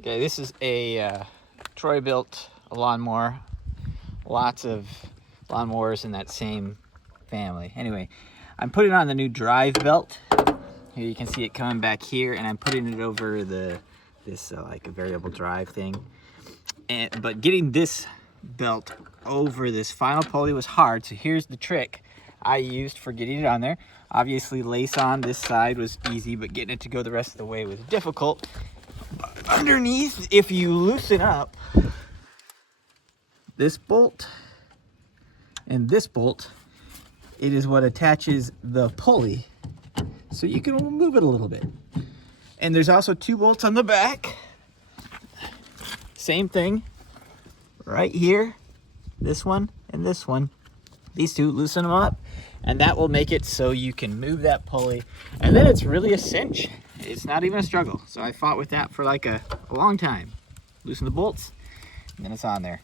Okay, this is a Troy-Bilt lawnmower. Lots of lawnmowers in that same family. Anyway, I'm putting on the new drive belt. Here you can see it coming back here, and I'm putting it over this like a variable drive thing. But getting this belt over this final pulley was hard, so here's the trick I used for getting it on there. Obviously, lace on this side was easy, but getting it to go the rest of the way was difficult. Underneath, if you loosen up this bolt and this bolt, it is what attaches the pulley, so you can move it a little bit. And there's also two bolts on the back. Same thing right here, this one and this one. These two, loosen them up, and that will make it so you can move that pulley, and then it's really a cinch. It's not even a struggle. So I fought with that for like a long time. Loosen the bolts, and then it's on there.